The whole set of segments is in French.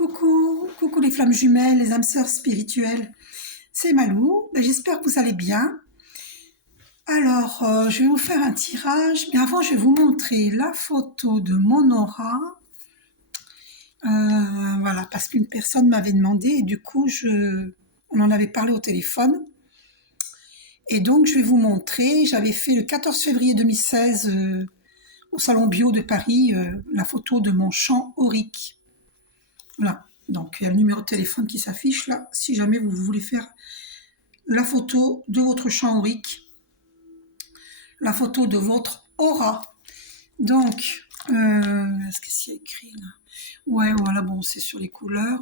Coucou, coucou les flammes jumelles, les âmes sœurs spirituelles. C'est Malou. J'espère que vous allez bien. Alors, je vais vous faire un tirage, mais avant, je vais vous montrer la photo de mon aura. Voilà, parce qu'une personne m'avait demandé et du coup, on en avait parlé au téléphone. Et donc, je vais vous montrer. J'avais fait le 14 février 2016 au Salon Bio de Paris la photo de mon champ aurique. Voilà. Donc, il y a le numéro de téléphone qui s'affiche là, si jamais vous voulez faire la photo de votre champ aurique, la photo de votre aura. Donc, est-ce que c'est écrit là? Ouais, voilà, bon, c'est sur les couleurs.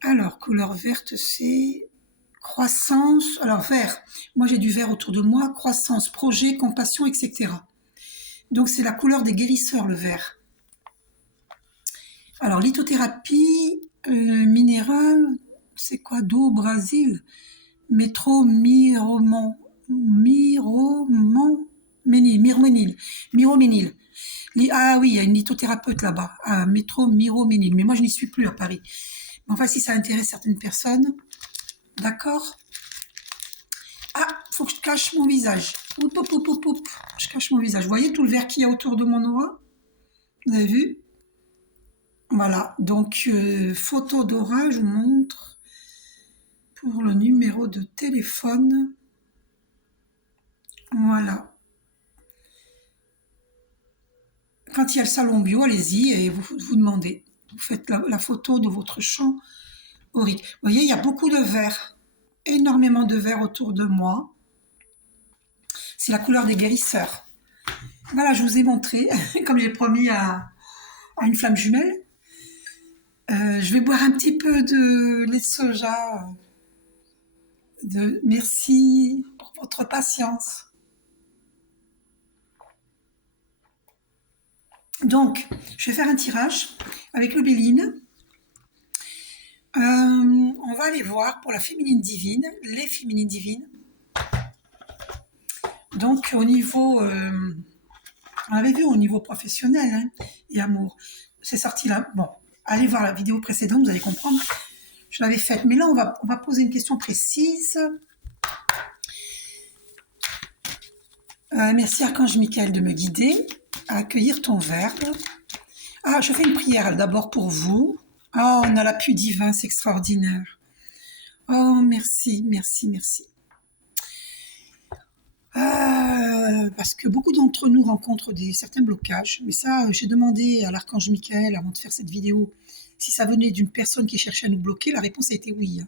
Alors, couleur verte, c'est croissance. Alors, vert, moi j'ai du vert autour de moi, croissance, projet, compassion, etc. Donc, c'est la couleur des guérisseurs, le vert. Alors, lithothérapie, minérale, c'est quoi? D'eau au Brésil. Métro Miroménil. Ah oui, il y a une lithothérapeute là-bas, à Métro Miroménil. Mais moi, je n'y suis plus à Paris. Mais enfin, si ça intéresse certaines personnes, d'accord. Ah, faut que je cache mon visage. Oup, oup, oup, oup, oup. Je cache mon visage. Vous voyez tout le vert qu'il y a autour de mon aura? Vous avez vu? Voilà, donc photo d'aura, je vous montre pour le numéro de téléphone. Voilà. Quand il y a le salon bio, allez-y et vous demandez. Vous faites la photo de votre champ aurique. Vous voyez, il y a beaucoup de vert, énormément de vert autour de moi. C'est la couleur des guérisseurs. Voilà, je vous ai montré, comme j'ai promis à une flamme jumelle. Je vais boire un petit peu de lait de soja. Merci pour votre patience. Donc, je vais faire un tirage avec le Béline. On va aller voir pour la féminine divine, les féminines divines. Donc, au niveau, on avait vu au niveau professionnel hein, et amour, c'est sorti là. Bon, allez voir la vidéo précédente, vous allez comprendre. Je l'avais faite, mais là, on va poser une question précise. Merci Archange Michael de me guider à accueillir ton verbe. Ah, je fais une prière d'abord pour vous. Oh, on a l'appui divin, c'est extraordinaire. Oh, merci, merci, merci. Parce que beaucoup d'entre nous rencontrent certains blocages. Mais ça, j'ai demandé à l'archange Michael avant de faire cette vidéo si ça venait d'une personne qui cherchait à nous bloquer. La réponse a été oui.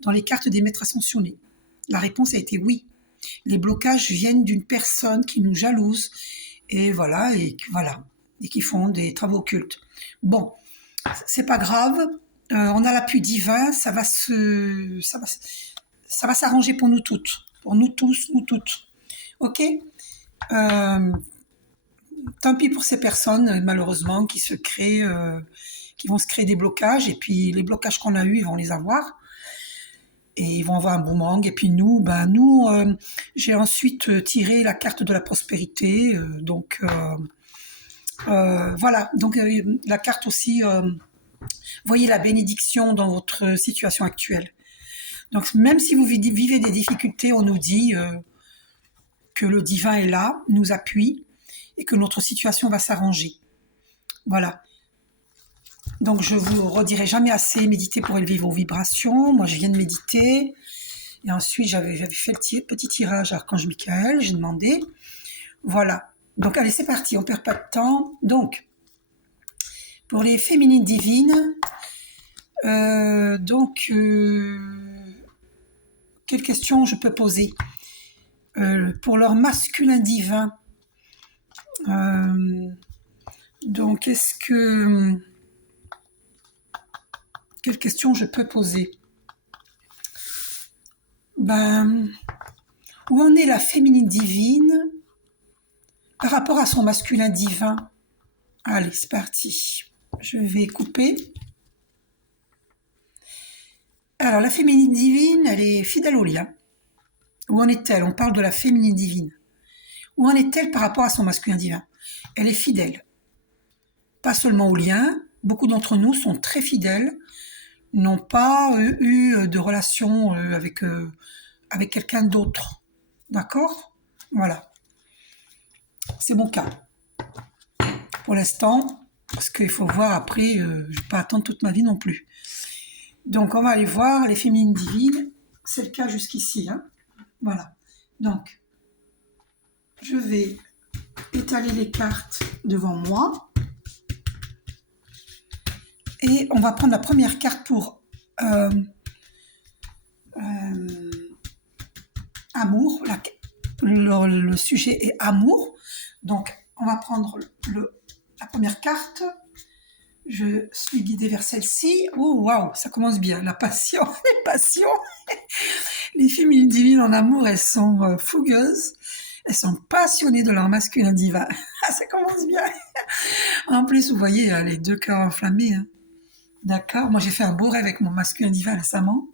Dans les cartes des maîtres ascensionnés, la réponse a été oui. Les blocages viennent d'une personne qui nous jalouse et voilà, et qui font des travaux occultes. Bon, c'est pas grave. On a l'appui divin. Ça va s'arranger pour nous toutes. Pour nous tous, nous toutes. Ok. Tant pis pour ces personnes, malheureusement, qui vont se créer des blocages. Et puis, les blocages qu'on a eus, ils vont les avoir. Et ils vont avoir un boomerang. Et puis nous, j'ai ensuite tiré la carte de la prospérité. Voilà. Donc, la carte aussi, voyez la bénédiction dans votre situation actuelle. Donc, même si vous vivez des difficultés, on nous dit que le divin est là, nous appuie, et que notre situation va s'arranger. Voilà. Donc, je vous redirai jamais assez, méditer pour élever vos vibrations. Moi, je viens de méditer. Et ensuite, j'avais fait le petit tirage à Archange Michael, j'ai demandé. Voilà. Donc, allez, c'est parti, on perd pas de temps. Donc, pour les féminines divines, quelles questions je peux poser pour leur masculin divin? Donc, quelles questions je peux poser? Où en est la féminine divine par rapport à son masculin divin? Allez, c'est parti. Je vais couper. Alors, la féminine divine, elle est fidèle au lien. Où en est-elle? On parle de la féminine divine. Où en est-elle par rapport à son masculin divin? Elle est fidèle. Pas seulement au lien, beaucoup d'entre nous sont très fidèles, n'ont pas eu de relation avec quelqu'un d'autre. D'accord? Voilà, c'est mon cas. Pour l'instant, parce qu'il faut voir après, je ne vais pas attendre toute ma vie non plus. Donc, on va aller voir les féminines divines. C'est le cas jusqu'ici. Hein. Voilà. Donc, je vais étaler les cartes devant moi. Et on va prendre la première carte pour amour. Le sujet est amour. Donc, on va prendre la première carte. Je suis guidée vers celle-ci. Oh, waouh, ça commence bien. La passion, les passions. Les féminines divines en amour, elles sont fougueuses. Elles sont passionnées de leur masculin divin. Ça commence bien. En plus, vous voyez, les deux cœurs enflammés. Hein. D'accord. Moi, j'ai fait un beau rêve avec mon masculin divin récemment.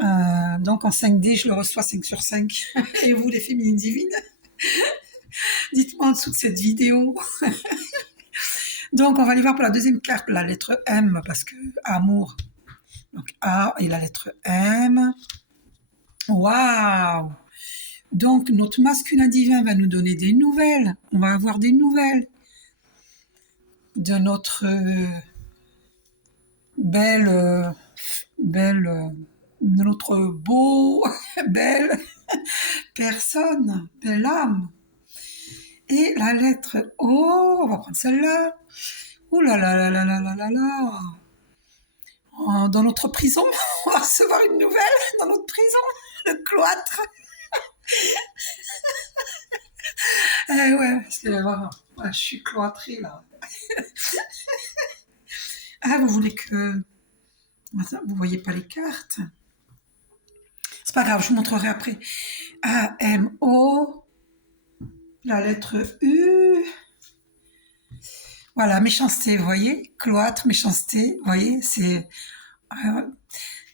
Donc, en 5D, je le reçois 5 sur 5. Et vous, les féminines divines, dites-moi en dessous de cette vidéo. Donc, on va aller voir pour la deuxième carte, la lettre M, parce que amour. Donc, A et la lettre M. Waouh! Donc, notre masculin divin va nous donner des nouvelles. On va avoir des nouvelles de notre de notre beau, belle personne, belle âme. Et la lettre O, on va prendre celle-là. Ouh là là là là là là là là. Dans notre prison, on va recevoir une nouvelle dans notre prison, le cloître. Ouais, parce que je suis cloîtrée là. Ah, vous voulez que... Vous voyez pas les cartes? C'est pas grave, je vous montrerai après. A, M, O, la lettre U. Voilà, méchanceté, vous voyez? Cloître, méchanceté, vous voyez? C'est...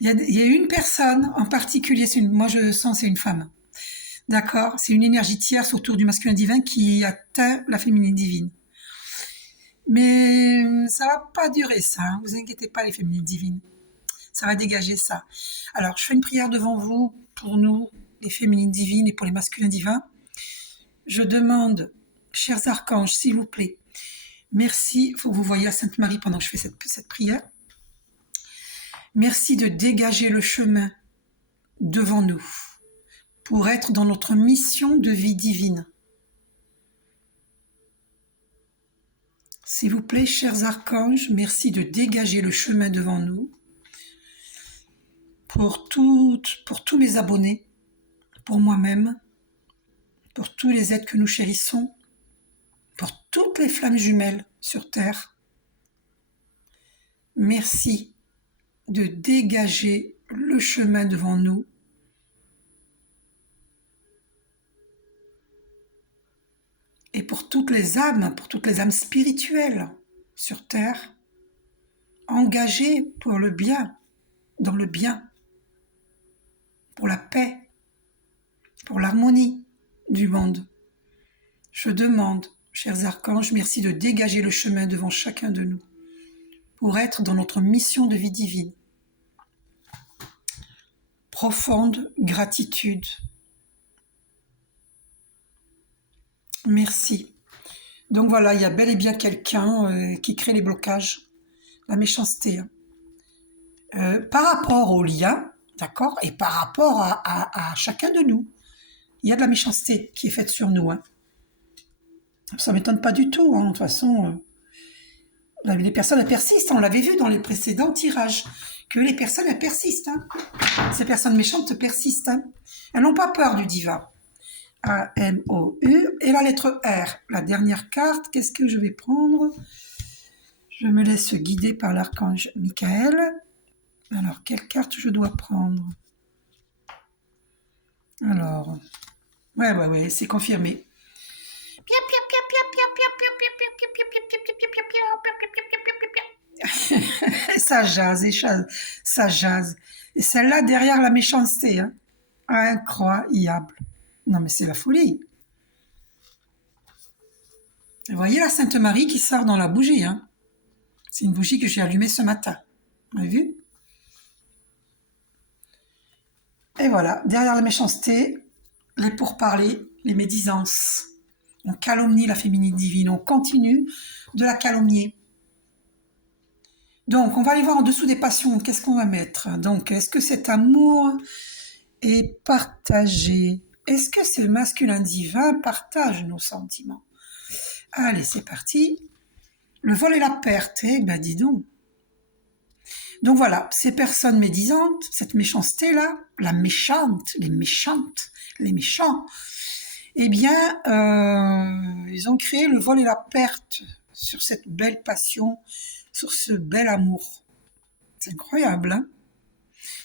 Il y a une personne en particulier, moi je sens c'est une femme. D'accord? C'est une énergie tierce autour du masculin divin qui atteint la féminine divine. Mais ça va pas durer ça, hein. Vous inquiétez pas les féminines divines. Ça va dégager ça. Alors, je fais une prière devant vous pour nous, les féminines divines et pour les masculins divins. Je demande, chers archanges, s'il vous plaît, merci, il faut que vous voyez la Sainte Marie pendant que je fais cette prière. Merci de dégager le chemin devant nous pour être dans notre mission de vie divine. S'il vous plaît, chers archanges, merci de dégager le chemin devant nous pour tous mes abonnés, pour moi-même, pour tous les êtres que nous chérissons, pour toutes les flammes jumelles sur Terre. Merci de dégager le chemin devant nous et pour toutes les âmes spirituelles sur Terre, engagées pour le bien, dans le bien, pour la paix, pour l'harmonie du monde. Je demande, chers archanges, merci de dégager le chemin devant chacun de nous pour être dans notre mission de vie divine. Profonde gratitude. Merci. Donc voilà, il y a bel et bien quelqu'un qui crée les blocages, la méchanceté. Par rapport au lien, d'accord, et par rapport à chacun de nous, il y a de la méchanceté qui est faite sur nous. Hein. Ça ne m'étonne pas du tout. Hein. De toute façon, les personnes elles persistent. On l'avait vu dans les précédents tirages, que les personnes elles persistent. Hein. Ces personnes méchantes persistent. Hein. Elles n'ont pas peur du divin. A, M, O, U et la lettre R. La dernière carte, qu'est-ce que je vais prendre? Je me laisse guider par l'archange Michael. Alors, quelle carte je dois prendre? Alors, ouais, c'est confirmé. Ça jase, ça jase. Et celle-là derrière la méchanceté, hein. Incroyable. Non mais c'est la folie. Vous voyez la Sainte Marie qui sort dans la bougie, hein. C'est une bougie que j'ai allumée ce matin. Vous avez vu? Et voilà, derrière la méchanceté, les pourparlers, les médisances. On calomnie la féminine divine, on continue de la calomnier. Donc, on va aller voir en dessous des passions, qu'est-ce qu'on va mettre? Donc, est-ce que cet amour est partagé? Est-ce que c'est le masculin divin partage nos sentiments? Allez, c'est parti. Le vol et la perte, eh ben dis donc. Donc voilà, ces personnes médisantes, cette méchanceté-là, la méchante, les méchantes, les méchants, eh bien, ils ont créé le vol et la perte sur cette belle passion, sur ce bel amour. C'est incroyable, hein?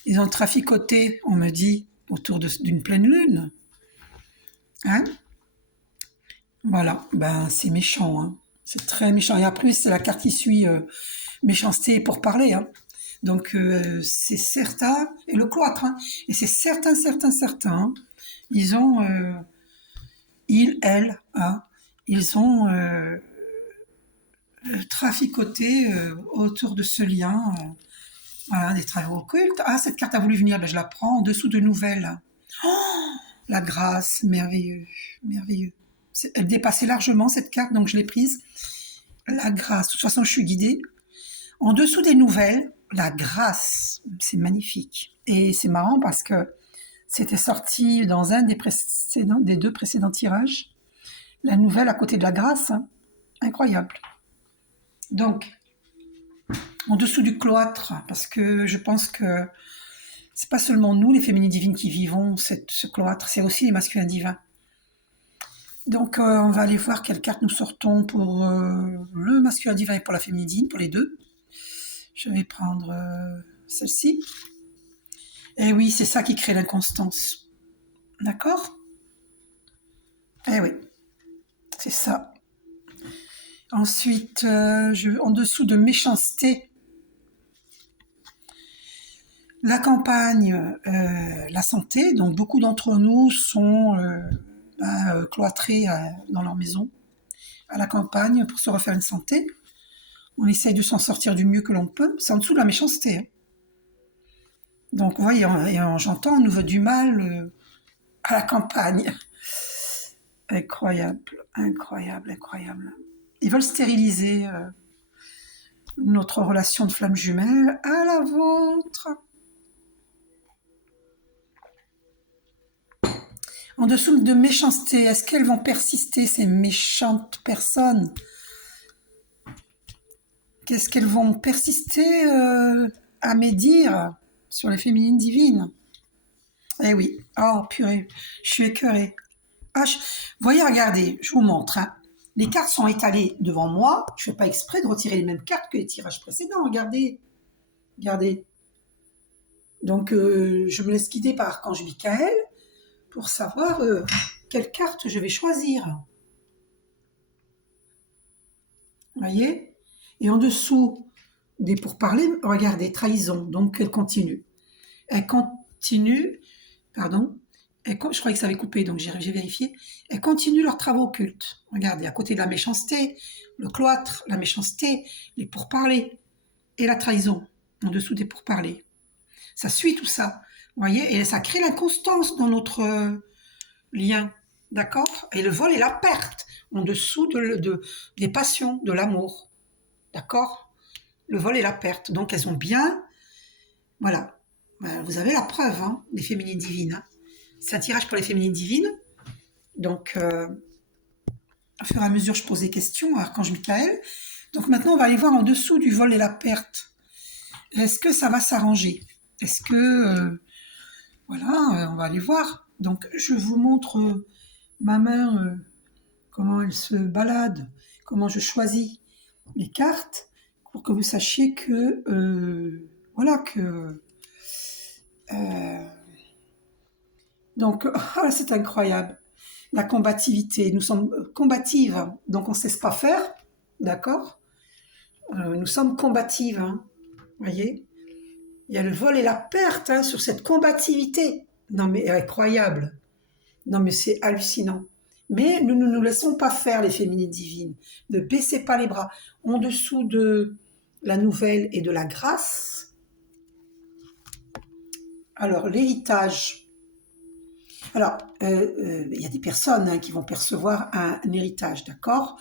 Ils ont traficoté, on me dit, autour d'une pleine lune. Hein? Voilà, ben c'est méchant, hein. C'est très méchant. Et après, c'est la carte qui suit méchanceté pour parler, hein. Donc c'est certain, et le cloître, hein. Et c'est certain, hein. Ils ont, elles, hein, ils ont traficoté autour de ce lien, voilà, des travaux occultes. Ah, cette carte a voulu venir, ben, je la prends en dessous de nouvelles. Oh, la grâce, merveilleux, merveilleux. Elle dépassait largement cette carte, donc je l'ai prise. La grâce, de toute façon, je suis guidée. En dessous des nouvelles, la grâce, c'est magnifique. Et c'est marrant parce que c'était sorti dans un des deux précédents tirages. La nouvelle à côté de la grâce, hein. Incroyable. Donc, en dessous du cloître, parce que je pense que c'est pas seulement nous, les féminines divines, qui vivons ce cloître, c'est aussi les masculins divins. Donc, on va aller voir quelle carte nous sortons pour le masculin divin et pour la féminine divine, pour les deux. Je vais prendre celle-ci. Et oui, c'est ça qui crée l'inconstance. D'accord? Eh oui, c'est ça. Ensuite, en dessous de méchanceté, la campagne, la santé. Donc, beaucoup d'entre nous sont cloîtrés dans leur maison, à la campagne, pour se refaire une santé. On essaye de s'en sortir du mieux que l'on peut. C'est en dessous de la méchanceté, hein. Donc, vous voyez, j'entends, on nous veut du mal à la campagne. Incroyable, incroyable, incroyable. Ils veulent stériliser notre relation de flamme jumelle à la vôtre. En dessous de méchanceté, est-ce qu'elles vont persister, ces méchantes personnes? Qu'est-ce qu'elles vont persister à médire sur les féminines divines? Eh oui, oh purée, je suis écœurée. Ah, voyez, regardez, je vous montre, hein. Les cartes sont étalées devant moi. Je ne fais pas exprès de retirer les mêmes cartes que les tirages précédents. Regardez. Regardez. Donc, je me laisse guider par Archange Michael pour savoir quelle carte je vais choisir. Vous voyez? Et en dessous des pourparlers, regardez, trahison. Donc, elle continue. Elle continue, pardon, je croyais que ça avait coupé, donc j'ai vérifié. Elles continuent leurs travaux occultes. Regardez, à côté de la méchanceté, le cloître, la méchanceté, les pourparlers et la trahison, en dessous des pourparlers. Ça suit tout ça, vous voyez, et ça crée l'inconstance dans notre lien, d'accord? Et le vol et la perte, en dessous des passions, de l'amour, d'accord? Le vol et la perte, donc elles ont bien, voilà, vous avez la preuve, hein, des féminines divines, hein. C'est un tirage pour les féminines divines. Donc, au fur et à mesure, je pose des questions à Archange Michael. Donc maintenant, on va aller voir en dessous du vol et la perte. Est-ce que ça va s'arranger? Est-ce que... voilà, on va aller voir. Donc, je vous montre ma main, comment elle se balade, comment je choisis les cartes, pour que vous sachiez que... voilà, que... donc, oh, c'est incroyable. La combativité. Nous sommes combatives, donc on ne cesse pas faire, d'accord? Nous sommes combatives, hein, voyez? Il y a le vol et la perte, hein, sur cette combativité. Non mais incroyable. Non mais c'est hallucinant. Mais nous ne nous laissons pas faire, les féminines divines. Ne baissez pas les bras. En dessous de la nouvelle et de la grâce. Alors, l'héritage. Alors, il y a des personnes qui vont percevoir un héritage, d'accord?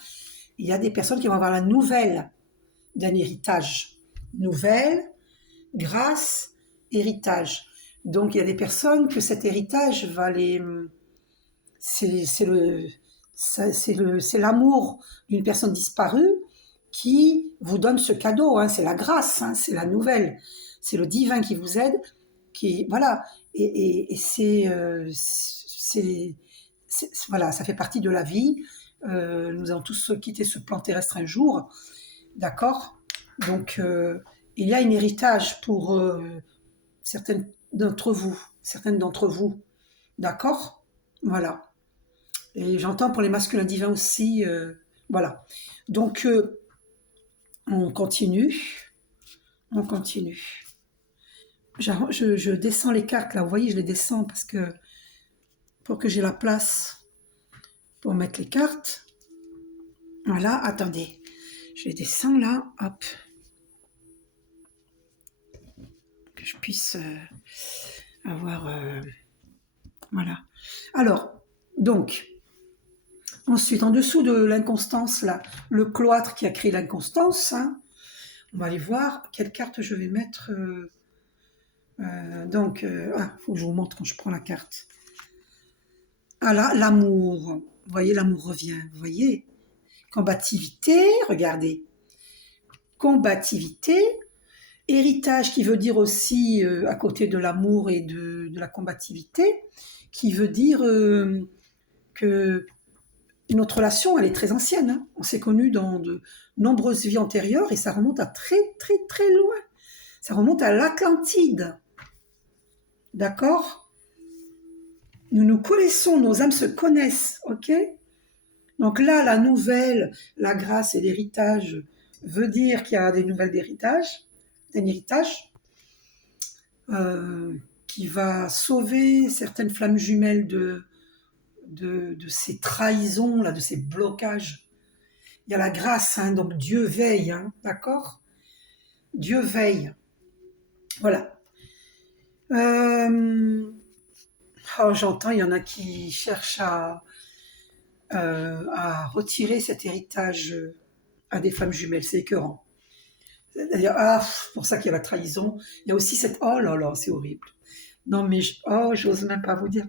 Il y a des personnes qui vont avoir la nouvelle d'un héritage. Nouvelle, grâce, héritage. Donc, il y a des personnes que cet héritage va les... C'est l'amour d'une personne disparue qui vous donne ce cadeau, hein, c'est la grâce, hein, c'est la nouvelle, c'est le divin qui vous aide, qui voilà, et voilà, ça fait partie de la vie. Nous allons tous quitter ce plan terrestre un jour, d'accord? Donc il y a un héritage pour certaines d'entre vous, d'accord? Voilà. Et j'entends pour les masculins divins aussi, voilà. Donc on continue. On continue. Je descends les cartes là, vous voyez, je les descends parce que pour que j'ai la place pour mettre les cartes. Voilà, attendez. Je les descends là, hop. Que je puisse avoir... voilà. Alors, donc, ensuite, en dessous de l'inconstance, là, le cloître qui a créé l'inconstance, hein, on va aller voir quelle carte je vais mettre... donc, faut que je vous montre quand je prends la carte. Ah là, l'amour. Vous voyez, l'amour revient. Vous voyez, combativité, regardez. Combativité. Héritage qui veut dire aussi, à côté de l'amour et de la combativité, qui veut dire que notre relation, elle est très ancienne. Hein. On s'est connus dans de nombreuses vies antérieures et ça remonte à très, très, très loin. Ça remonte à l'Atlantide. D'accord? Nous nous connaissons, nos âmes se connaissent, ok? Donc là, la nouvelle, la grâce et l'héritage veut dire qu'il y a des nouvelles d'héritage, d'un héritage qui va sauver certaines flammes jumelles de ces trahisons, là, de ces blocages. Il y a la grâce, hein, donc Dieu veille, hein, d'accord? Dieu veille. Voilà. Oh, j'entends, il y en a qui cherchent à retirer cet héritage à des femmes jumelles, c'est écœurant. C'est-à-dire, pour ça qu'il y a la trahison. Il y a aussi cette... Oh là là, c'est horrible. Non mais, j'ose même pas vous dire.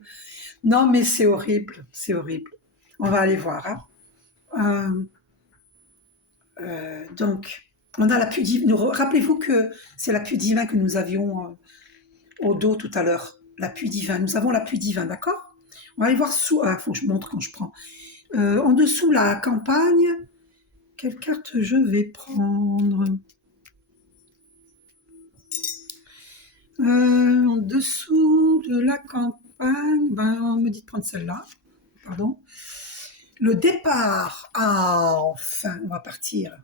Non mais c'est horrible, c'est horrible. On va aller voir. Hein. Donc, on a l'appui divin. Rappelez-vous que c'est l'appui divin que nous avions au dos tout à l'heure. L'appui divin. Nous avons l'appui divin, d'accord? On va aller voir sous... Ah, faut que je montre quand je prends. En dessous, la campagne. Quelle carte je vais prendre? En dessous de la campagne, on me dit de prendre celle-là. Pardon. Le départ. Ah, enfin, on va partir.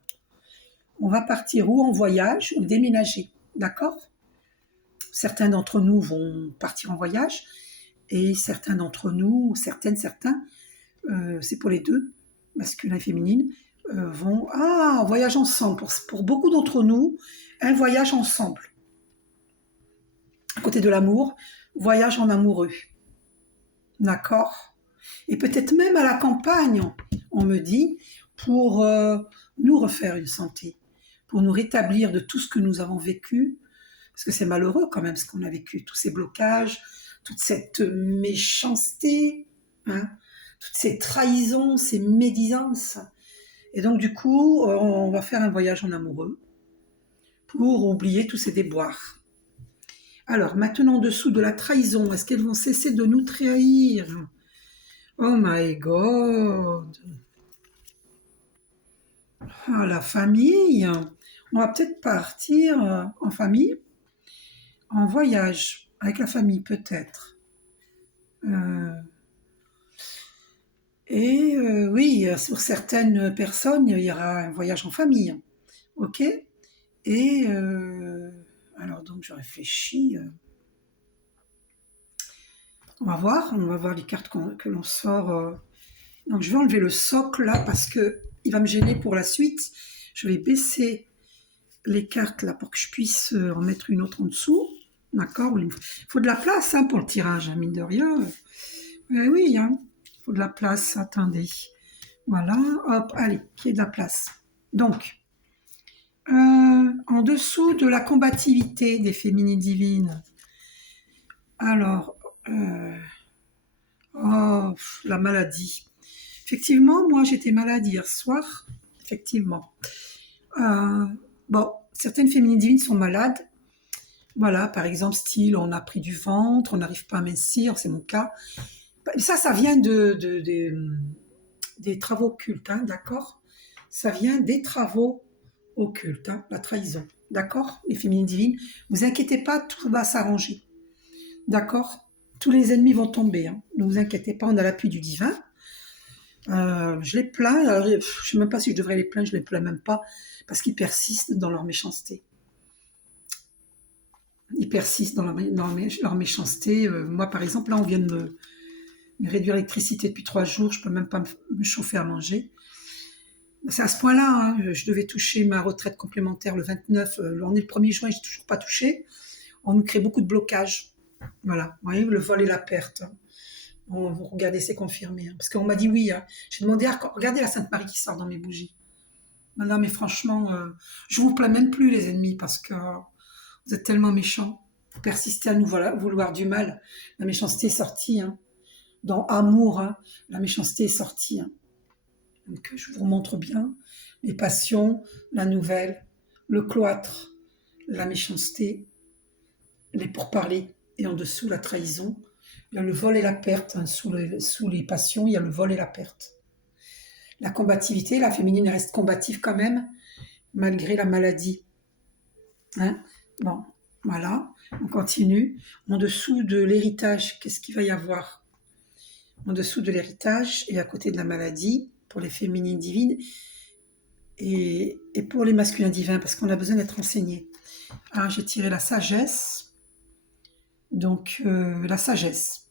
On va partir ou en voyage ou déménager. D'accord? Certains d'entre nous vont partir en voyage et certains d'entre nous, certains, c'est pour les deux, masculin et féminine, vont en voyage ensemble. Pour beaucoup d'entre nous, un voyage ensemble. À côté de l'amour, voyage en amoureux. D'accord? Et peut-être même à la campagne, on me dit, pour nous refaire une santé, pour nous rétablir de tout ce que nous avons vécu, parce que c'est malheureux quand même ce qu'on a vécu, tous ces blocages, toute cette méchanceté, hein, toutes ces trahisons, ces médisances. Et donc du coup, on va faire un voyage en amoureux pour oublier tous ces déboires. Alors maintenant, en dessous de la trahison, est-ce qu'elles vont cesser de nous trahir? Oh my God! Ah, la famille! On va peut-être partir en famille, en voyage, avec la famille peut-être. Oui, pour certaines personnes, il y aura un voyage en famille. Ok? Et alors donc je réfléchis. On va voir les cartes que l'on sort. Donc je vais enlever le socle là parce que il va me gêner pour la suite. Je vais baisser les cartes là pour que je puisse en mettre une autre en dessous. D'accord? Il faut de la place hein, pour le tirage, hein, mine de rien. Oui, hein, il faut de la place. Attendez. Voilà, hop, allez, qu'il y ait de la place. Donc, en dessous de la combativité des féminines divines, alors, oh, la maladie. Effectivement, moi j'étais malade hier soir, effectivement. Euh, bon, certaines féminines divines sont malades. Voilà, par exemple, style, on a pris du ventre, on n'arrive pas à mincir, c'est mon cas. Ça vient des travaux occultes, hein, d'accord? Ça vient des travaux occultes, hein, la trahison, d'accord? Les féminines divines, vous inquiétez pas, tout va s'arranger, d'accord? Tous les ennemis vont tomber, hein. Ne vous inquiétez pas, on a l'appui du divin. Je les plains, alors, je ne sais même pas si je devrais les plaindre, je ne les plains même pas, parce qu'ils persistent dans leur méchanceté. Ils persistent dans leur méchanceté. Moi, par exemple, là, on vient de me réduire l'électricité depuis 3 jours, je ne peux même pas me chauffer à manger. C'est à ce point-là, hein, je devais toucher ma retraite complémentaire le 29, on est le 1er juin, je n'ai toujours pas touché. On nous crée beaucoup de blocages. Voilà, vous voyez, le vol et la perte. Hein. Vous regardez, c'est confirmé. Hein. Parce qu'on m'a dit oui. Hein. J'ai demandé à regardez la Sainte Marie qui sort dans mes bougies. Non, mais franchement, je vous plains même plus, les ennemis, parce que vous êtes tellement méchants. Vous persistez à nous vouloir du mal. La méchanceté est sortie. Hein. Dans Amour, hein, la méchanceté est sortie. Hein. Donc, je vous montre bien les passions, la nouvelle, le cloître, la méchanceté, les pourparlers, et en dessous, la trahison. Il y a le vol et la perte. Hein. Sous les passions, il y a le vol et la perte. La combativité, la féminine reste combative quand même, malgré la maladie. Hein. Bon, voilà, on continue. En dessous de l'héritage, qu'est-ce qu'il va y avoir? En dessous de l'héritage et à côté de la maladie, pour les féminines divines et pour les masculins divins, parce qu'on a besoin d'être enseigné. Alors, j'ai tiré la sagesse. Donc, la sagesse.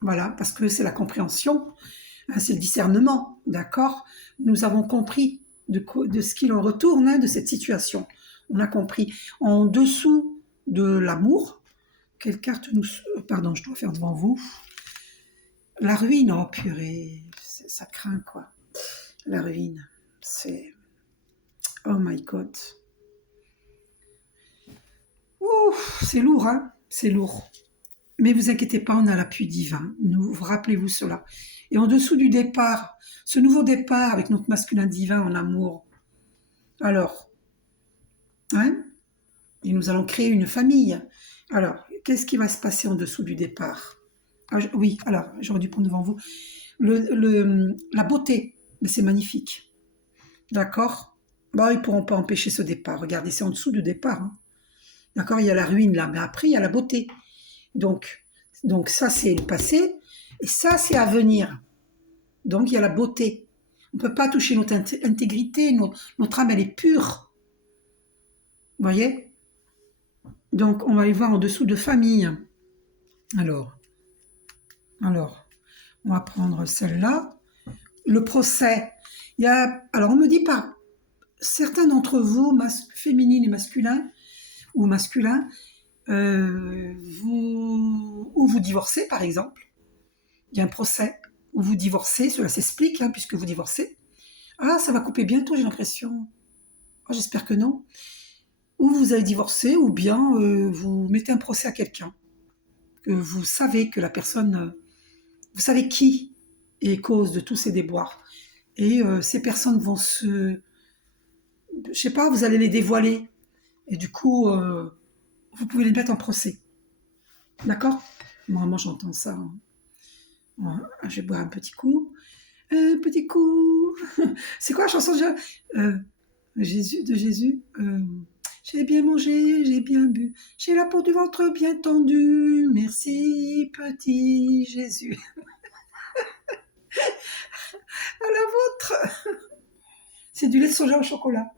Voilà, parce que c'est la compréhension, hein, c'est le discernement, d'accord? Nous avons compris de ce qu'il en retourne hein, de cette situation. On a compris. En dessous de l'amour, quelle carte nous... Pardon, je dois faire devant vous. La ruine, oh purée, ça craint quoi. La ruine, c'est... Oh my God. Ouh, c'est lourd, hein? C'est lourd. Mais vous inquiétez pas, on a l'appui divin. Rappelez-vous cela. Et en dessous du départ, ce nouveau départ avec notre masculin divin en amour. Alors, hein? Et nous allons créer une famille. Alors, qu'est-ce qui va se passer en dessous du départ? Oui, alors, j'aurais dû prendre devant vous. La beauté, mais c'est magnifique. D'accord? Bah, ils ne pourront pas empêcher ce départ. Regardez, c'est en dessous du départ. Hein. D'accord? Il y a la ruine là, mais après, il y a la beauté. Donc ça, c'est le passé, et ça, c'est à venir. Donc, il y a la beauté. On ne peut pas toucher notre intégrité, notre âme, elle est pure. Vous voyez? Donc, on va aller voir en dessous de famille. Alors, on va prendre celle-là. Le procès. Alors, on me dit pas, certains d'entre vous, féminines et masculins, ou masculins, vous divorcez, par exemple. Il y a un procès où vous divorcez, cela s'explique, hein, puisque vous divorcez. Ah, ça va couper bientôt, j'ai l'impression. Oh, j'espère que non. Ou vous avez divorcé, ou bien vous mettez un procès à quelqu'un. Que vous savez que la personne... vous savez qui est cause de tous ces déboires. Et ces personnes vont se... je sais pas, vous allez les dévoiler. Et du coup, vous pouvez les mettre en procès. D'accord? Moi, j'entends ça. Hein. Ouais, je vais boire un petit coup. Un petit coup. C'est quoi la chanson déjà Jésus, de Jésus j'ai bien mangé, j'ai bien bu. J'ai la peau du ventre bien tendue. Merci, petit Jésus. À la vôtre. C'est du lait de soja au chocolat.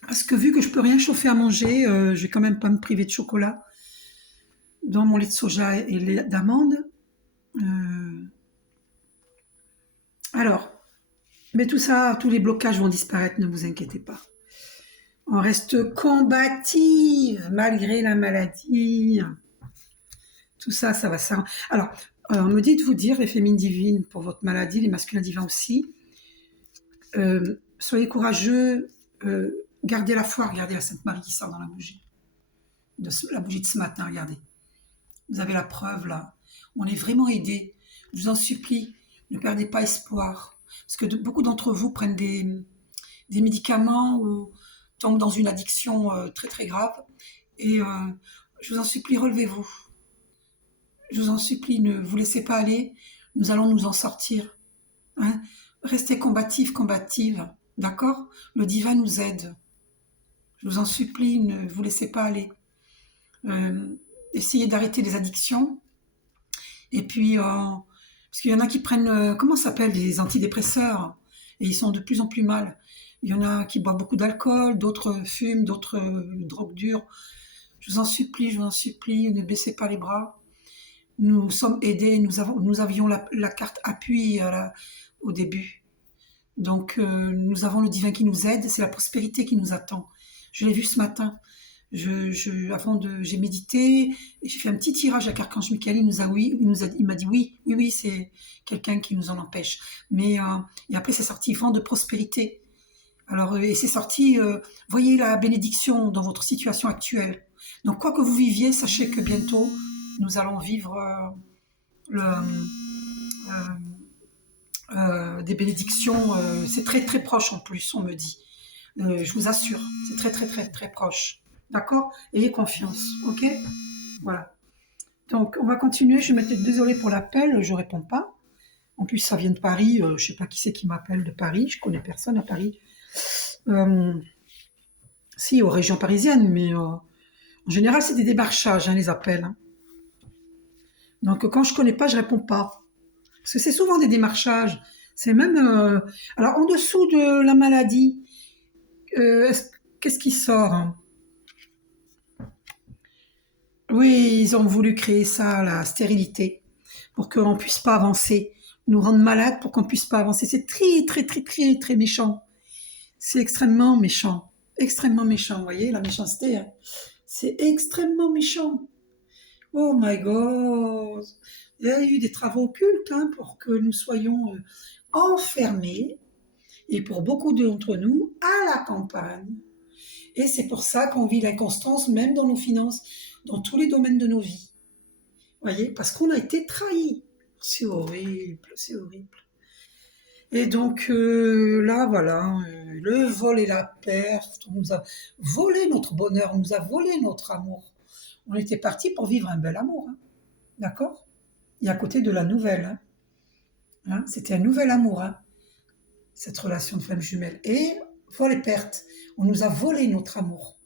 Parce que vu que je peux rien chauffer à manger, je vais quand même pas me priver de chocolat dans mon lait de soja et lait d'amande. Alors, Mais tout ça, tous les blocages vont disparaître, ne vous inquiétez pas. On reste combative malgré la maladie. Tout ça, ça va ça. Alors, on me dit de vous dire, les féminines divines pour votre maladie, les masculins divins aussi. Soyez courageux, gardez la foi, regardez la Sainte Marie qui sort dans la bougie. La bougie de ce matin, regardez. Vous avez la preuve là. On est vraiment aidés. Je vous en supplie, ne perdez pas espoir. Parce que beaucoup d'entre vous prennent des médicaments ou tombent dans une addiction très très grave. Et je vous en supplie, relevez-vous. Je vous en supplie, ne vous laissez pas aller. Nous allons nous en sortir. Hein. Restez combatifs, combatives. D'accord? Le divin nous aide. Je vous en supplie, ne vous laissez pas aller. Essayez d'arrêter les addictions. Et puis, parce qu'il y en a qui prennent, comment ça s'appelle, les antidépresseurs. Et ils sont de plus en plus mal. Il y en a qui boivent beaucoup d'alcool, d'autres fument, d'autres drogues dures. Je vous en supplie, ne baissez pas les bras. Nous sommes aidés, nous avions la carte appui au début. Donc, nous avons le divin qui nous aide, c'est la prospérité qui nous attend. Je l'ai vu ce matin. J'ai médité et j'ai fait un petit tirage avec Archange Michael. Il m'a dit oui, c'est quelqu'un qui nous en empêche. Mais et après c'est sorti vent de prospérité. Alors et c'est sorti. Voyez la bénédiction dans votre situation actuelle. Donc quoi que vous viviez, sachez que bientôt nous allons vivre des bénédictions. C'est très très proche en plus, on me dit. Je vous assure, c'est très très très très proche. D'accord? Ayez confiance, ok? Voilà. Donc, on va continuer. Je m'étais désolée pour l'appel, je réponds pas. En plus, ça vient de Paris. Je sais pas qui c'est qui m'appelle de Paris. Je connais personne à Paris. Si, aux régions parisiennes, mais en général, c'est des démarchages, hein, les appels. Hein. Donc, quand je connais pas, je réponds pas. Parce que c'est souvent des démarchages. C'est même... Alors, en dessous de la maladie, qu'est-ce qui sort hein? Oui, ils ont voulu créer ça, la stérilité, pour qu'on puisse pas avancer, nous rendre malades pour qu'on puisse pas avancer. C'est très, très, très, très, très méchant. C'est extrêmement méchant. Extrêmement méchant, vous voyez, la méchanceté. Hein. C'est extrêmement méchant. Oh my God. Il y a eu des travaux occultes hein, pour que nous soyons enfermés, et pour beaucoup d'entre nous, à la campagne. Et c'est pour ça qu'on vit l'inconstance, même dans nos finances, dans tous les domaines de nos vies. Vous voyez, parce qu'on a été trahis. C'est horrible, c'est horrible. Et donc là, voilà, le vol et la perte, on nous a volé notre bonheur, on nous a volé notre amour. On était parti pour vivre un bel amour, hein, d'accord? Et à côté de la nouvelle, hein. Hein, c'était un nouvel amour, hein, cette relation de flamme jumelle. Et vol et perte, on nous a volé notre amour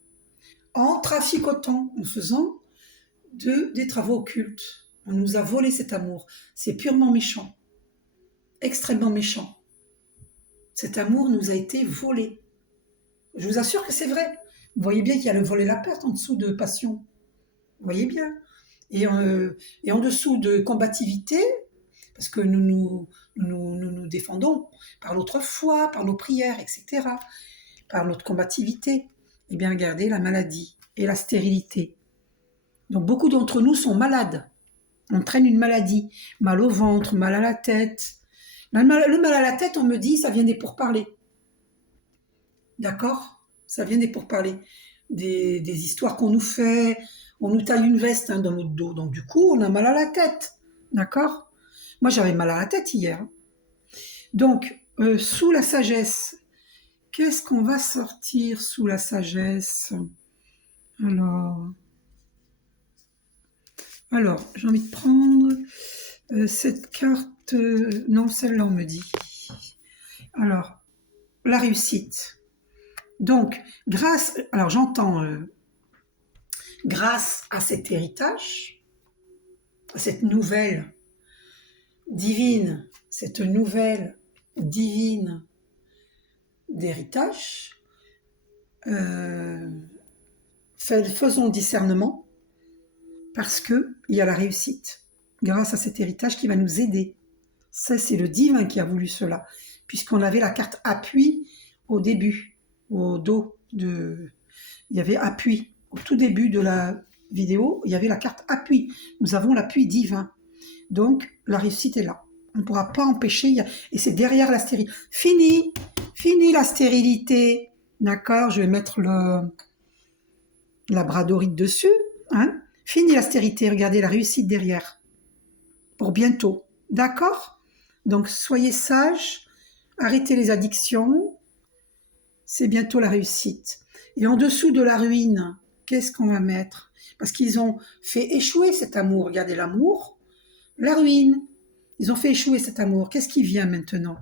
en traficotant, en faisant des travaux occultes. On nous a volé cet amour. C'est purement méchant, extrêmement méchant. Cet amour nous a été volé. Je vous assure que c'est vrai. Vous voyez bien qu'il y a le vol et la perte en dessous de passion. Vous voyez bien. Et en dessous de combativité, parce que nous défendons par notre foi, par nos prières, etc., par notre combativité, eh bien, regardez la maladie et la stérilité. Donc, beaucoup d'entre nous sont malades. On traîne une maladie. Mal au ventre, mal à la tête. Le mal à la tête, on me dit, ça vient des pourparlers. D'accord? Ça vient des pourparlers. Des histoires qu'on nous fait. On nous taille une veste hein, dans notre dos. Donc, du coup, on a mal à la tête. D'accord? Moi, j'avais mal à la tête hier. Donc, sous la sagesse, qu'est-ce qu'on va sortir sous la sagesse? Alors, j'ai envie de prendre cette carte. Non, celle-là, on me dit. Alors, la réussite. Donc, alors j'entends, grâce à cet héritage, à cette nouvelle divine, d'héritage, faisons le discernement parce qu'il y a la réussite grâce à cet héritage qui va nous aider. Ça, c'est le divin qui a voulu cela. puisqu'on avait la carte appui au début, au dos de... Il y avait appui. Au tout début de la vidéo, il y avait la carte appui. Nous avons l'appui divin. Donc, la réussite est là. On ne pourra pas empêcher. Et c'est derrière la stérilité. Fini. Fini la stérilité. D'accord, je vais mettre la bradorite dessus. Hein. Fini la stérilité. Regardez la réussite derrière. Pour bientôt. D'accord? Donc, soyez sages. Arrêtez les addictions. C'est bientôt la réussite. Et en dessous de la ruine, qu'est-ce qu'on va mettre? Parce qu'ils ont fait échouer cet amour. Regardez l'amour, la ruine. Ils ont fait échouer cet amour. Qu'est-ce qui vient maintenant?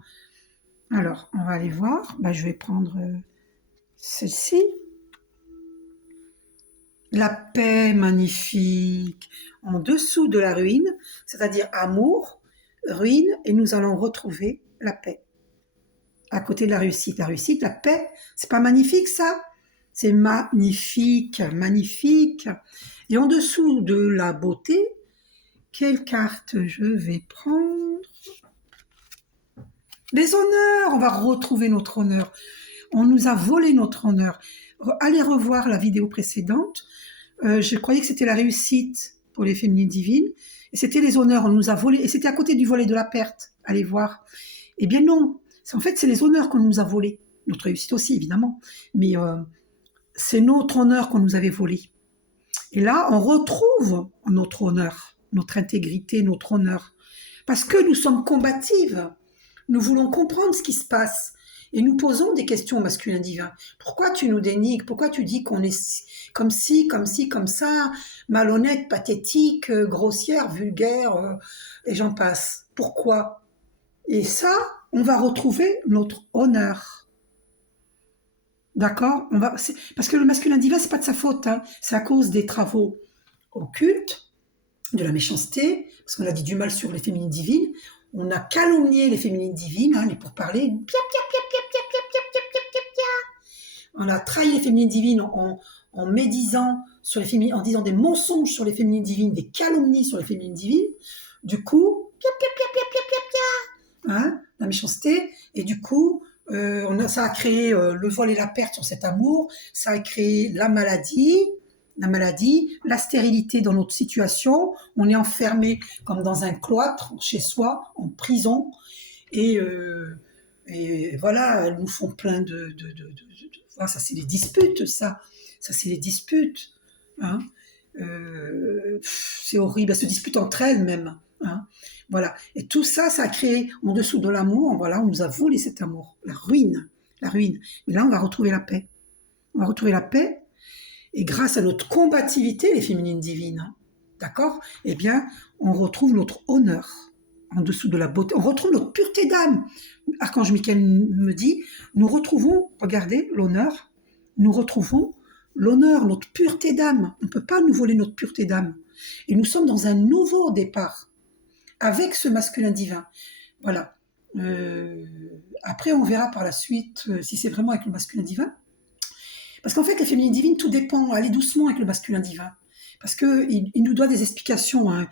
Alors, on va aller voir. Je vais prendre celle-ci. La paix magnifique. En dessous de la ruine, c'est-à-dire amour, ruine, et nous allons retrouver la paix. À côté de la réussite. La réussite, la paix, c'est pas magnifique ça? C'est magnifique, magnifique. Et en dessous de la beauté, quelle carte je vais prendre? Les honneurs, on va retrouver notre honneur. On nous a volé notre honneur. Allez revoir la vidéo précédente. Je croyais que c'était la réussite pour les féminines divines. Et c'était les honneurs, on nous a volé. Et c'était à côté du volet de la perte. Allez voir. Eh bien non. En fait, c'est les honneurs qu'on nous a volés. Notre réussite aussi, évidemment. Mais c'est notre honneur qu'on nous avait volé. Et là, on retrouve notre honneur, notre intégrité, notre honneur. Parce que nous sommes combatives. Nous voulons comprendre ce qui se passe. Et nous posons des questions au masculin divin. Pourquoi tu nous dénigres? Pourquoi tu dis qu'on est comme ci, comme ci, comme ça, malhonnête, pathétique, grossière, vulgaire, et j'en passe? Pourquoi? Et ça, on va retrouver notre honneur. D'accord? Parce que le masculin divin, c'est pas de sa faute. Hein. C'est à cause des travaux occultes, de la méchanceté, parce qu'on a dit du mal sur les féminines divines. On a calomnié les féminines divines, les pourparlers. On a trahi les féminines divines en médisant sur les féminines, en disant des mensonges sur les féminines divines, des calomnies sur les féminines divines. Du coup, la méchanceté. Et du coup, ça a créé le vol et la perte sur cet amour. Ça a créé la maladie, la stérilité dans notre situation. On est enfermé comme dans un cloître chez soi, en prison. Et voilà, elles nous font plein de voilà, ça c'est les disputes, ça c'est les disputes. Hein. C'est horrible, elles se disputent entre elles même. Hein. Voilà. Et tout ça, ça a créé en dessous de l'amour. Voilà, on nous a volé cet amour, la ruine, la ruine. Et là, on va retrouver la paix. On va retrouver la paix. Et grâce à notre combativité, les féminines divines, hein, d'accord? Eh bien, on retrouve notre honneur en dessous de la beauté. On retrouve notre pureté d'âme. Archange Michael me dit, nous retrouvons, regardez, l'honneur, nous retrouvons l'honneur, notre pureté d'âme. On ne peut pas nous voler notre pureté d'âme. Et nous sommes dans un nouveau départ avec ce masculin divin. Voilà. Après, on verra par la suite si c'est vraiment avec le masculin divin. Parce qu'en fait, les féminines divines, tout dépend. Allez doucement avec le masculin divin. Parce qu'il nous doit des explications. Hein.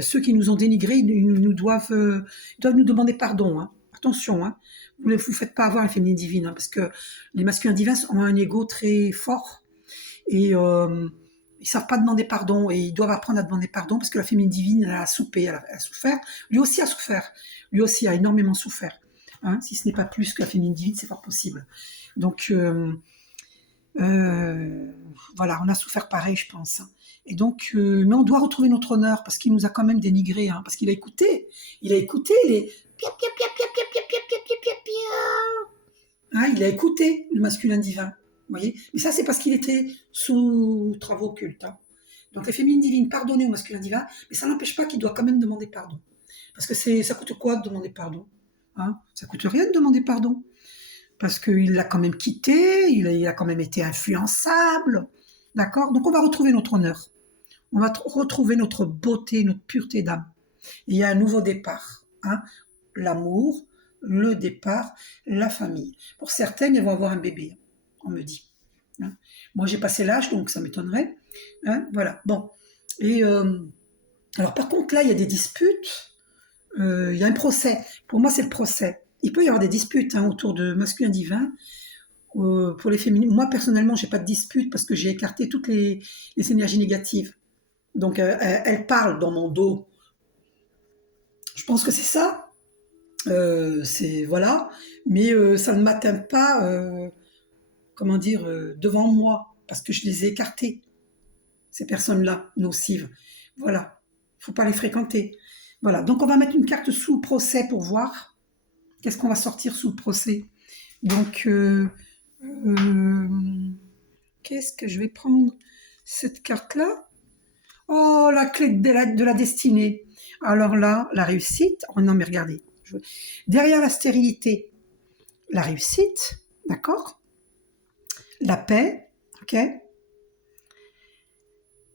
Ceux qui nous ont dénigrés, ils doivent nous demander pardon. Hein. Attention, hein. Vous ne vous faites pas avoir les féminines divines. Hein, parce que les masculins divins ont un ego très fort. Et ils ne savent pas demander pardon. Et ils doivent apprendre à demander pardon. Parce que la féminine divine, elle a soupé, elle a souffert. Lui aussi a souffert. Lui aussi a énormément souffert. Hein. Si ce n'est pas plus que la féminine divine, c'est fort possible. Donc... voilà, on a souffert pareil, je pense. Et donc, mais on doit retrouver notre honneur parce qu'il nous a quand même dénigrés, hein, parce qu'il a écouté les hein, il a écouté le masculin divin, vous voyez. Mais ça, c'est parce qu'il était sous travaux occultes. Hein. Donc, les féminines divines pardonnaient au masculin divin, mais ça n'empêche pas qu'il doit quand même demander pardon, parce que ça coûte quoi de demander pardon? Hein, ça coûte rien de demander pardon. Parce qu'il l'a quand même quitté, il a quand même été influençable, d'accord? Donc on va retrouver notre honneur, on va retrouver notre beauté, notre pureté d'âme. Et il y a un nouveau départ, hein? L'amour, le départ, la famille. Pour certaines, elles vont avoir un bébé, on me dit. Hein? Moi, j'ai passé l'âge, donc ça m'étonnerait. Hein? Voilà, bon. Et alors par contre, là, il y a des disputes, il y a un procès. Pour moi, c'est le procès. il peut y avoir des disputes hein, autour de masculin divin. Pour les féminines, moi personnellement, j'ai pas de dispute parce que j'ai écarté toutes les énergies négatives. Donc, elle parle dans mon dos. Je pense que c'est ça. C'est voilà, mais ça ne m'atteint pas, comment dire, devant moi, parce que je les ai écartées, ces personnes-là, nocives. Voilà, il ne faut pas les fréquenter. Voilà, donc on va mettre une carte sous le procès pour voir qu'est-ce qu'on va sortir sous le procès. Donc, euh, qu'est-ce que je vais prendre cette carte-là? Oh, la clé de la destinée. Alors là, la réussite. Oh non, mais regardez. Derrière la stérilité, la réussite, d'accord? La paix, ok?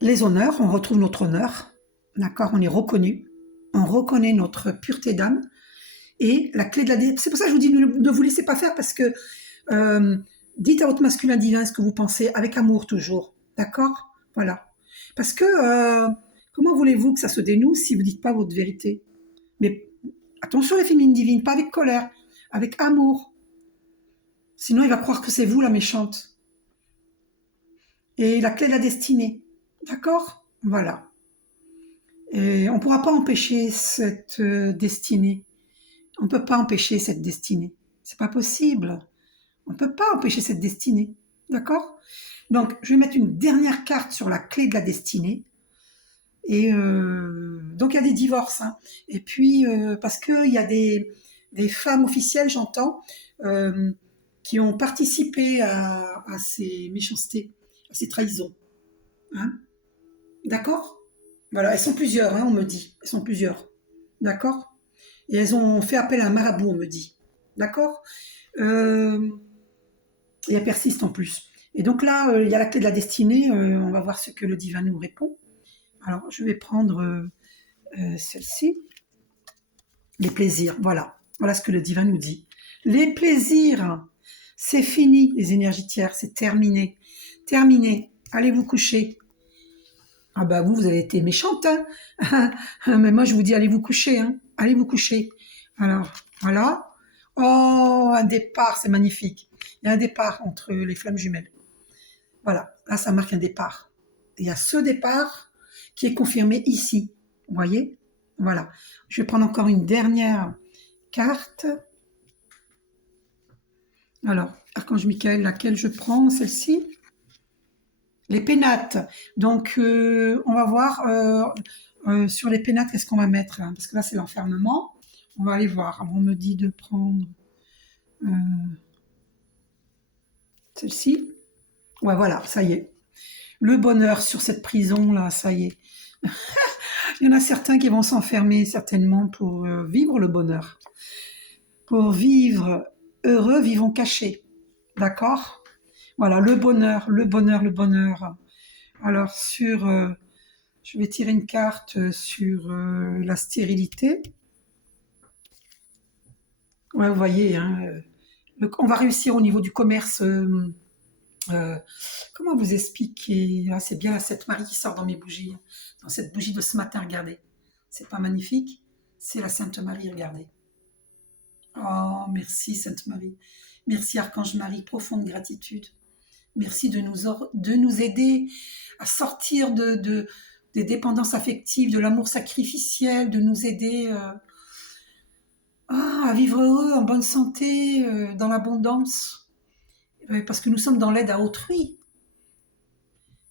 Les honneurs, on retrouve notre honneur, d'accord? On est reconnu. On reconnaît notre pureté d'âme. Et la clé de la destinée. C'est pour ça que je vous dis, ne vous laissez pas faire parce que euh, dites à votre masculin divin ce que vous pensez avec amour toujours, d'accord? Voilà. Parce que comment voulez-vous que ça se dénoue si vous ne dites pas votre vérité? Mais attention les féminines divines, pas avec colère, avec amour. Sinon, il va croire que c'est vous la méchante. Et la clé de la destinée. D'accord? Voilà. Et on ne pourra pas empêcher cette destinée. On ne peut pas empêcher cette destinée. C'est pas possible. On ne peut pas empêcher cette destinée. D'accord? Donc, je vais mettre une dernière carte sur la clé de la destinée. Et donc, il y a des divorces. Hein. Et puis, parce qu'il y a des femmes officielles, j'entends, euh, qui ont participé à ces méchancetés, à ces trahisons. Hein. D'accord? Voilà, elles sont plusieurs, hein, on me dit. Elles sont plusieurs. D'accord? Et elles ont fait appel à un marabout, on me dit. D'accord? euh, Et elles persistent en plus. Et donc là, il y a la clé de la destinée. On va voir ce que le divin nous répond. Alors, je vais prendre celle-ci. Les plaisirs, voilà. Voilà ce que le divin nous dit. Les plaisirs, c'est fini, les énergies tierces, c'est terminé. Terminé. Allez vous coucher. Ah bah vous avez été méchante, hein. Mais moi je vous dis allez vous coucher, hein. Allez vous coucher. Alors, voilà. Oh, un départ, c'est magnifique. Il y a un départ entre les flammes jumelles. Voilà, là ça marque un départ. Et il y a ce départ qui est confirmé ici. Vous voyez? Voilà. Je vais prendre encore une dernière carte. Alors, Archange Michael, laquelle je prends? Celle-ci? Les pénates. Donc, on va voir sur les pénates, qu'est-ce qu'on va mettre là? Parce que là, c'est l'enfermement. On va aller voir. Alors, on me dit de prendre euh, celle-ci. Ouais, voilà, ça y est. Le bonheur sur cette prison, là, ça y est. Il y en a certains qui vont s'enfermer certainement pour vivre le bonheur. Pour vivre heureux, vivons cachés. D'accord? Voilà, le bonheur, le bonheur, le bonheur. Alors, je vais tirer une carte sur la stérilité. Ouais, vous voyez, hein, on va réussir au niveau du commerce. Euh, comment vous expliquer? Ah, c'est bien la Sainte Marie qui sort dans mes bougies. Dans cette bougie de ce matin, regardez. C'est pas magnifique? C'est la Sainte Marie, regardez. Oh, merci Sainte Marie. Merci Archange Marie, profonde gratitude. Merci de nous aider à sortir des dépendances affectives, de l'amour sacrificiel, de nous aider à vivre heureux, en bonne santé, dans l'abondance, parce que nous sommes dans l'aide à autrui.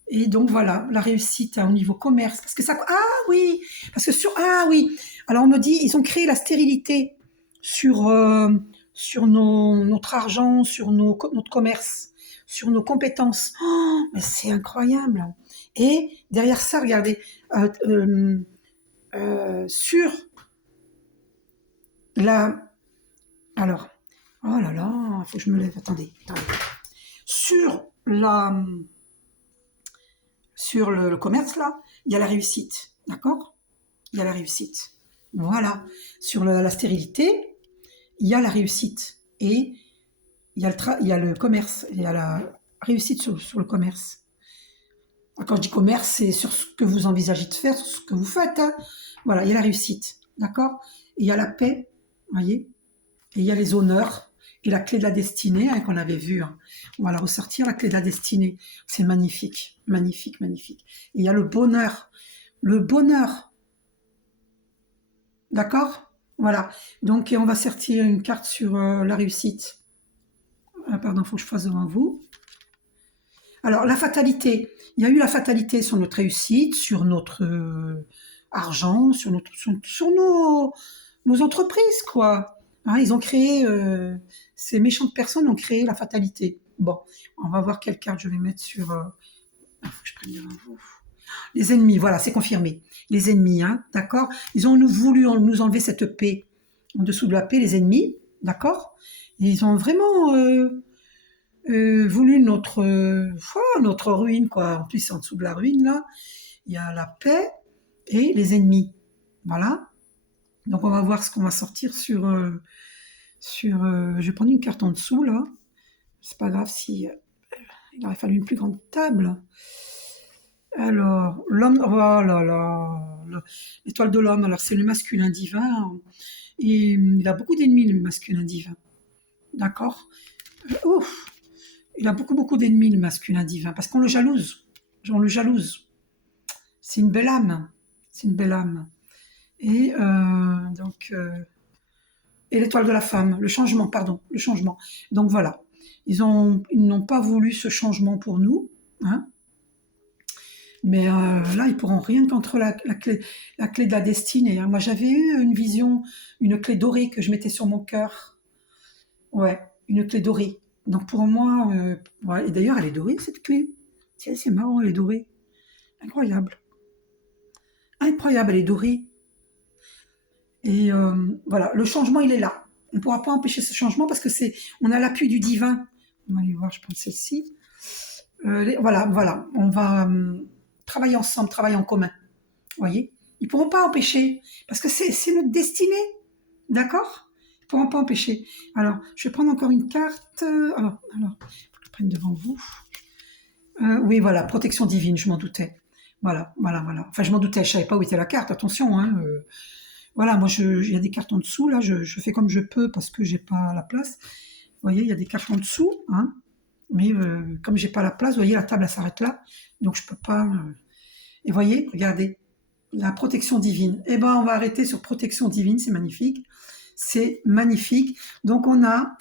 Et donc voilà, la réussite hein, au niveau commerce. Parce que ça. Ah oui. Parce que ah oui. Alors on me dit, ils ont créé la stérilité sur, sur notre argent, sur notre commerce, sur nos compétences. Oh, mais c'est incroyable. Et derrière ça, regardez, sur la. Alors, oh là là, il faut que je me lève. Attendez. Sur le commerce, là, il y a la réussite. D'accord? Il y a la réussite. Voilà. Sur la stérilité, il y a la réussite. Et il y a le commerce. Il y a la réussite sur le commerce. Quand je dis commerce, c'est sur ce que vous envisagez de faire, sur ce que vous faites. Hein. Voilà, il y a la réussite. D'accord? Et il y a la paix. Vous voyez? Et il y a les honneurs et la clé de la destinée hein, qu'on avait vue. Hein. On va la ressortir, la clé de la destinée. C'est magnifique, magnifique, magnifique. Et il y a le bonheur. Le bonheur. D'accord. Voilà. Donc, et on va sortir une carte sur la réussite. Ah, pardon, il faut que je fasse devant vous. Alors, la fatalité. Il y a eu la fatalité sur notre réussite, sur notre argent, sur nos entreprises, quoi. Hein, ils ont créé, ces méchantes personnes ont créé la fatalité. Bon, on va voir quelle carte je vais mettre sur... faut que je prenne devant vous. Les ennemis, voilà, c'est confirmé. Les ennemis, hein, d'accord. Ils ont voulu nous enlever cette paix. En dessous de la paix, les ennemis, d'accord. Et ils ont vraiment voulu notre ruine, quoi. En plus, en dessous de la ruine, là, il y a la paix et les ennemis. Voilà. Donc, on va voir ce qu'on va sortir je vais prendre une carte en dessous, là. C'est pas grave si... il aurait fallu une plus grande table. Alors, l'homme, oh là là, l'étoile de l'homme, alors c'est le masculin divin, et il a beaucoup d'ennemis, le masculin divin, d'accord. Ouf, il a beaucoup, beaucoup d'ennemis, le masculin divin, parce qu'on le jalouse, on le jalouse. C'est une belle âme, c'est une belle âme. Et et l'étoile de la femme, le changement, pardon, le changement. Donc voilà, ils n'ont pas voulu ce changement pour nous, hein. Mais là, ils pourront rien contre la clé de la destinée. Hein. Moi, j'avais eu une vision, une clé dorée que je mettais sur mon cœur. Ouais, une clé dorée. Donc pour moi, ouais, et d'ailleurs, elle est dorée, cette clé. Tiens, c'est marrant, elle est dorée. Incroyable. Incroyable, elle est dorée. Et voilà, le changement, il est là. On ne pourra pas empêcher ce changement parce que on a l'appui du divin. On va aller voir, je pense celle-ci. Voilà, voilà, on va travailler ensemble, travailler en commun. Vous voyez, ils ne pourront pas empêcher, parce que c'est notre destinée, d'accord. Ils ne pourront pas empêcher. Alors, je vais prendre encore une carte. Alors, il faut que je prenne devant vous. Oui, voilà, protection divine, je m'en doutais. Voilà, voilà, voilà. Enfin, je m'en doutais, je ne savais pas où était la carte, attention. Hein, voilà, moi, il y a des cartes en dessous, là, je fais comme je peux parce que j'ai pas la place. Vous voyez, il y a des cartes en dessous, hein. Mais comme j'ai pas la place, vous voyez, la table, elle s'arrête là. Donc, je peux pas... Et vous voyez, regardez, la protection divine. Eh ben, on va arrêter sur protection divine, c'est magnifique. C'est magnifique. Donc, on a,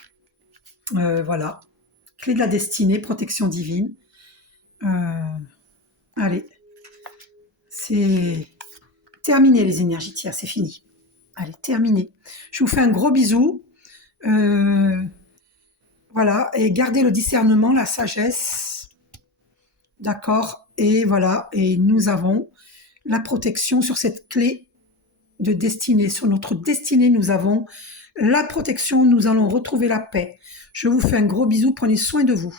voilà, clé de la destinée, protection divine. Allez, c'est terminé les énergies tiers, c'est fini. Allez, terminé. Je vous fais un gros bisou. Voilà, et gardez le discernement, la sagesse. D'accord. Et voilà, et nous avons la protection sur cette clé de destinée. Sur notre destinée, nous avons la protection, nous allons retrouver la paix. Je vous fais un gros bisou, prenez soin de vous.